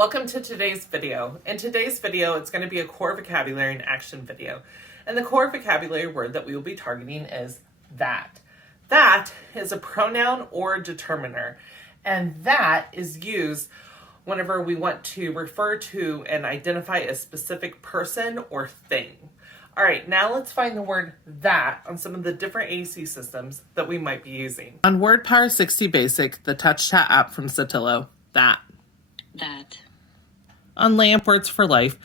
Welcome to today's video. In today's video, it's going to be a core vocabulary and action video. And the core vocabulary word that we will be targeting is that. That is a pronoun or a determiner. And that is used whenever we want to refer to and identify a specific person or thing. All right, now let's find the word that on some of the different AAC systems that we might be using. On WordPower 60 Basic, the touch chat app from Sotelo, that. On LAMP Words for Life,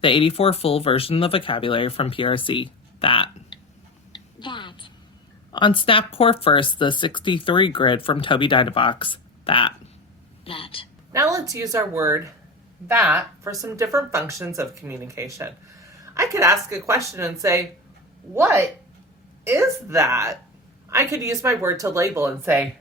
the 84 full version of the vocabulary from PRC, that. On Snap Core First, the 63 grid from Tobii Dynavox, that. Now let's use our word that for some different functions of communication. I could ask a question and say, what is that? I could use my word to label and say,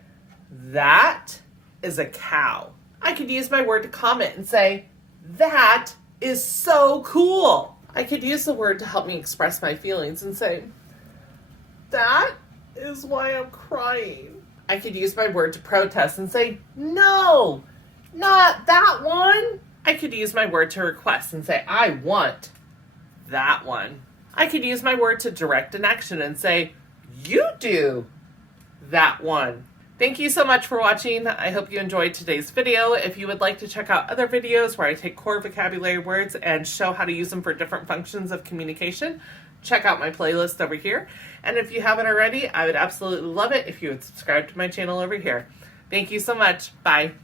that is a cow. I could use my word to comment and say, that is so cool. I could use the word to help me express my feelings and say, that is why I'm crying. I could use my word to protest and say, no, not that one. I could use my word to request and say, I want that one. I could use my word to direct an action and say, you do that one. Thank you so much for watching. I hope you enjoyed today's video. If you would like to check out other videos where I take core vocabulary words and show how to use them for different functions of communication, check out my playlist over here. And if you haven't already, I would absolutely love it if you would subscribe to my channel over here. Thank you so much. Bye.